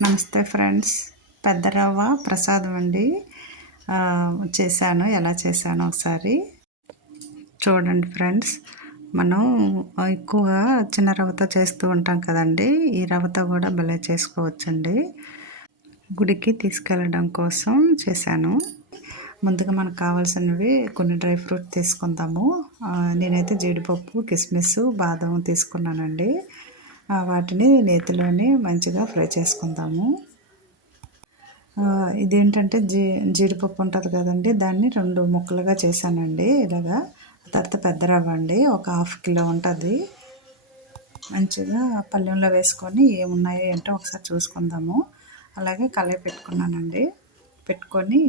నమస్తే ఫ్రెండ్స్. పెద్ద రవ్వ ప్రసాదం అండి. చేశాను. ఎలా చేశాను ఒకసారి చూడండి ఫ్రెండ్స్. మనం ఎక్కువగా చిన్న రవ్వతో చేస్తూ ఉంటాం కదండి. ఈ రవ్వతో కూడా భలే చేసుకోవచ్చండి. గుడికి తీసుకెళ్ళడం కోసం చేశాను. ముందుగా మనకు కావాల్సినవి కొన్ని డ్రై ఫ్రూట్ తీసుకుందాము. నేనైతే జీడిపప్పు కిస్మిస్ బాదం తీసుకున్నానండి. వాటిని నేతిలోని మంచిగా ఫ్రై చేసుకుందాము. ఇదేంటంటే జీ జీడిపప్పు ఉంటుంది కదండి దాన్ని రెండు ముక్కలుగా చేశానండి. ఇలాగా తర్వాత పెద్ద రవ్వ అండి ఒక హాఫ్ కిలో ఉంటుంది. మంచిగా పళ్ళెంలో వేసుకొని ఏమున్నాయో ఏంటో ఒకసారి చూసుకుందాము. అలాగే కలయి పెట్టుకున్నానండి. పెట్టుకొని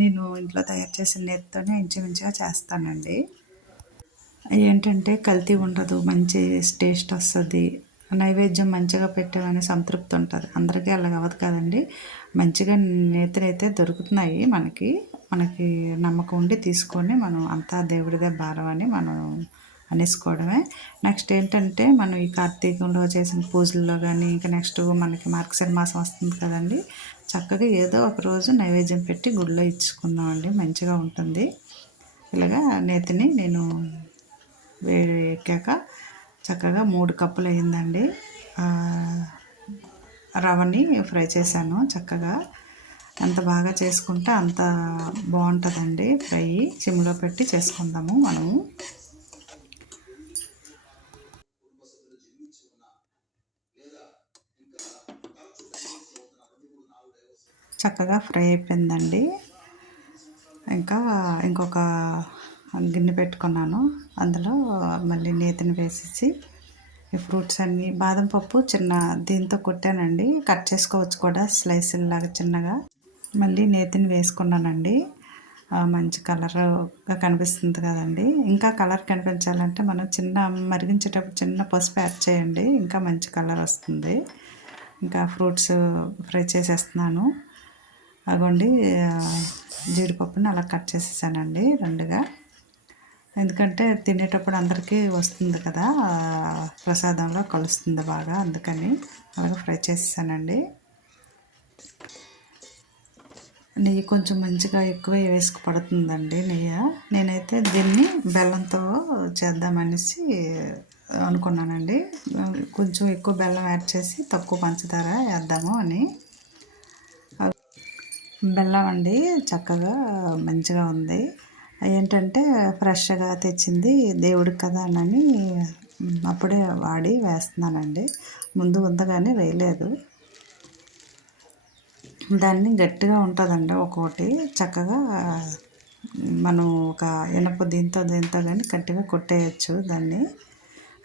నేను ఇంట్లో తయారు చేసిన నేతితోనే ఇంచుమించుగా చేస్తానండి. ఏంటంటే కల్తీ ఉండదు మంచి టేస్ట్ వస్తుంది. నైవేద్యం మంచిగా పెట్టామనే సంతృప్తి ఉంటుంది. అందరికీ అలాగ అవ్వదు కదండి. మంచిగా నేతనైతే దొరుకుతున్నాయి మనకి. మనకి నమ్మకం ఉండి తీసుకొని మనం అంతా దేవుడిదే భారం అని మనం అనేసుకోవడమే. నెక్స్ట్ ఏంటంటే మనం ఈ కార్తీకంలో చేసిన పూజల్లో కానీ ఇంకా నెక్స్ట్ మనకి మార్గశిర మాసం వస్తుంది కదండి. చక్కగా ఏదో ఒక రోజు నైవేద్యం పెట్టి గుడిలో ఇచ్చుకుందామండి. మంచిగా ఉంటుంది. ఇలాగా నేతిని నేను వేడి ఎక్కాక చక్కగా మూడు కప్పులు అయిందండి రవ్వని ఫ్రై చేశాను చక్కగా. ఎంత బాగా చేసుకుంటే అంత బాగుంటుందండి ఫ్రై. సిమ్లో పెట్టి చేసుకుందాము మనము. చక్కగా ఫ్రై అయిపోయిందండి. ఇంకా ఇంకొక గిన్నె పెట్టుకున్నాను. అందులో మళ్ళీ నేతిని వేసేసి ఈ ఫ్రూట్స్ అన్నీ బాదం పప్పు చిన్న దీంతో కొట్టానండి. కట్ చేసుకోవచ్చు కూడా స్లైసుల్లాగా చిన్నగా. మళ్ళీ నేతిని వేసుకున్నానండి. మంచి కలర్గా కనిపిస్తుంది కదండి. ఇంకా కలర్ కనిపించాలంటే మనం చిన్న మరిగించేటప్పుడు చిన్న పసుపు యాడ్ చేయండి. ఇంకా మంచి కలర్ వస్తుంది. ఇంకా ఫ్రూట్స్ ఫ్రై చేసేస్తున్నాను. అగోండి జీడిపప్పుని అలా కట్ చేసేసానండి రెండుగా. ఎందుకంటే తినేటప్పుడు అందరికీ వస్తుంది కదా ప్రసాదంలో కలుస్తుంది బాగా అందుకని అలాగే ఫ్రై చేసేసానండి. నెయ్యి కొంచెం మంచిగా ఎక్కువ వేసుకు పడుతుందండి నెయ్యి. నేనైతే దీన్ని బెల్లంతో చేద్దామనేసి అనుకున్నానండి. కొంచెం ఎక్కువ బెల్లం యాడ్ చేసి తక్కువ పంచదార వేద్దాము అని. బెల్లం అండి చక్కగా మంచిగా ఉంది. ఏంటంటే ఫ్రెష్గా తెచ్చింది దేవుడికి కదా అని అప్పుడే వాడి వేస్తున్నానండి. ముందు ఉందగానే వేయలేదు. దాన్ని గట్టిగా ఉంటుందండి ఒక్కొక్కటి చక్కగా మనం ఒక ఇనప దీంతో దీంతో కానీ గట్టిగా కొట్టేయచ్చు దాన్ని.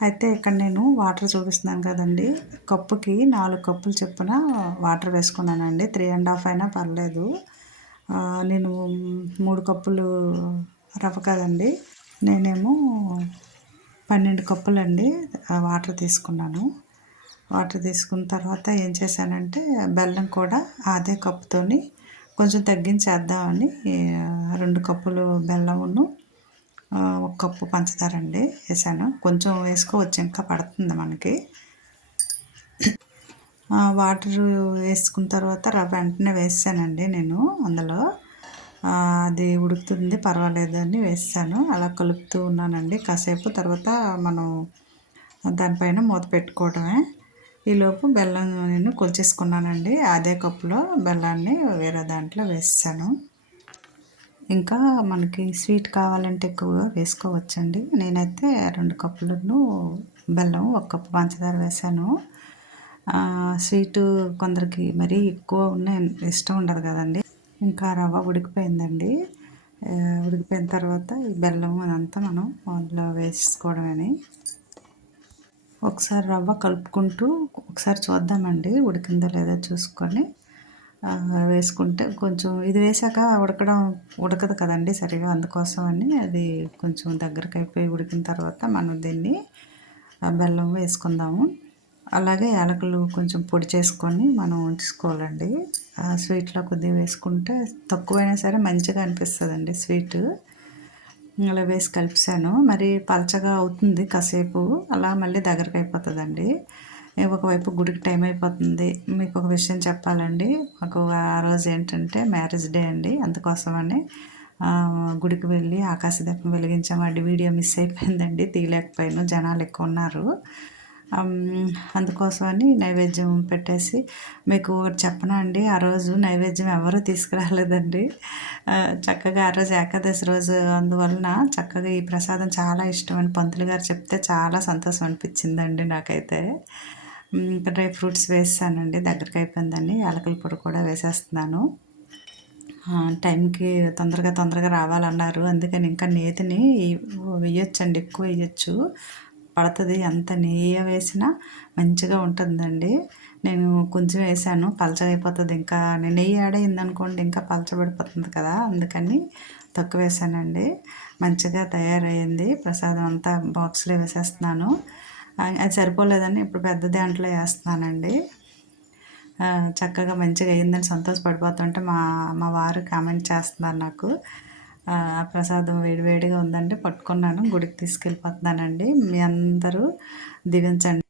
అయితే ఇక్కడ నేను వాటర్ చూపిస్తున్నాను కదండి. కప్పుకి నాలుగు కప్పులు చొప్పున వాటర్ వేసుకున్నానండి. త్రీ అండ్ హాఫ్ అయినా పర్లేదు. నేను మూడు కప్పులు రవ్వ కదండి. నేనేమో పన్నెండు కప్పులండి వాటర్ తీసుకున్నాను. వాటర్ తీసుకున్న తర్వాత ఏం చేశానంటే బెల్లం కూడా అదే కప్పుతోని కొంచెం తగ్గించేద్దామని రెండు కప్పులు బెల్లమును ఒక కప్పు పంచదారండి వేసాను కొంచెం వేసుకోవచ్చు ఇంకా పడుతుంది మనకి. వాటర్ వేసుకున్న తర్వాత రవ్వ వెంటనే వేసానండి నేను అందులో. అది ఉడుకుతుంది పర్వాలేదు అని వేసాను అలా కలుపుతూ ఉన్నానండి. కాసేపు తర్వాత మనం దానిపైన మూత పెట్టుకోవడమే ఈలోపు బెల్లం నేను కొలిచేసుకున్నానండి. అదే కప్పులో బెల్లాన్ని వేరే దాంట్లో వేసాను ఇంకా మనకి స్వీట్ కావాలంటే ఎక్కువగా వేసుకోవచ్చండి. నేనైతే రెండు కప్పులను బెల్లం ఒక కప్పు పంచదార వేసాను స్వీటు కొందరికి మరీ ఎక్కువ ఉన్న ఇష్టం ఉండదు కదండి. ఇంకా రవ్వ ఉడికిపోయిందండి. ఉడికిపోయిన తర్వాత ఈ బెల్లం అదంతా మనం అందులో వేసుకోవడమని ఒకసారి రవ్వ కలుపుకుంటూ ఒకసారి చూద్దామండి ఉడికిందో లేదో చూసుకొని వేసుకుంటే కొంచెం ఇది వేసాక ఉడకడం ఉడకదు కదండి సరిగా అందుకోసం అని అది కొంచెం దగ్గరకు అయిపోయి ఉడికిన తర్వాత మనం దీన్ని బెల్లం వేసుకుందాము. అలాగే యాలకులు కొంచెం పొడి చేసుకొని మనం ఉంచుకోవాలండి. ఆ స్వీట్లో కొద్దిగా వేసుకుంటే తక్కువైనా సరే మంచిగా అనిపిస్తుందండి స్వీట్. అలా వేసి కలిపాను మరి పలచగా అవుతుంది కాసేపు. అలా మళ్ళీ దగ్గరకు అయిపోతుందండి. ఒకవైపు గుడికి టైం అయిపోతుంది. మీకు ఒక విషయం చెప్పాలండి. మాకు ఆ రోజు ఏంటంటే మ్యారేజ్ డే అండి. అందుకోసమని గుడికి వెళ్ళి ఆకాశదీపం వెలిగించామండి వీడియో మిస్ అయిపోయిందండి. తీయలేకపోయాను. జనాలు ఎక్కువ ఉన్నారు. అందుకోసమని నైవేద్యం పెట్టేసి మీకు ఒకటి చెప్పనా అండి? ఆ రోజు నైవేద్యం ఎవరు తీసుకురాలేదండి. చక్కగా ఆ రోజు ఏకాదశి రోజు అందువలన చక్కగా ఈ ప్రసాదం చాలా ఇష్టం అని పంతులు గారు చెప్తే చాలా సంతోషం అనిపించిందండి నాకైతే. ఇంకా డ్రై ఫ్రూట్స్ వేసానండి. దగ్గరికి అయిపోయిందని యాలకుల పొడి కూడా వేసేస్తున్నాను. టైంకి తొందరగా తొందరగా రావాలన్నారు. అందుకని ఇంకా నేతిని వేయొచ్చండి. ఎక్కువ వేయచ్చు. పడుతుంది. ఎంత నెయ్యి వేసినా మంచిగా ఉంటుందండి. నేను కొంచెం వేసాను పలచగైపోతుంది అయిపోతుంది ఇంకా నేను నెయ్యి యాడ్ అయిందనుకోండి ఇంకా పలచబడిపోతుంది కదా. అందుకని తక్కువ వేసానండి. మంచిగా తయారయ్యింది. ప్రసాదం అంతా బాక్స్లో వేసేస్తున్నాను. అది సరిపోలేదని ఇప్పుడు పెద్ద దాంట్లో వేస్తున్నానండి. చక్కగా మంచిగా అయిందని సంతోషపడిపోతుంటే మా మా వారు కామెంట్ చేస్తున్నారు నాకు. ఆ ప్రసాదం వేడివేడిగా ఉందంటే పట్టుకున్నాను గుడికి తీసుకెళ్ళిపోతున్నానండి. మీ అందరూ దీవించండి.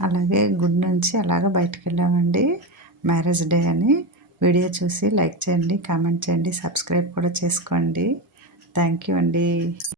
అలాగే గుడి నుంచి అలాగ బయటికి వెళ్ళామండి. మ్యారేజ్ డే అని. వీడియో చూసి లైక్ చేయండి కామెంట్ చేయండి సబ్స్క్రైబ్ కూడా చేసుకోండి. థ్యాంక్ యూ అండి.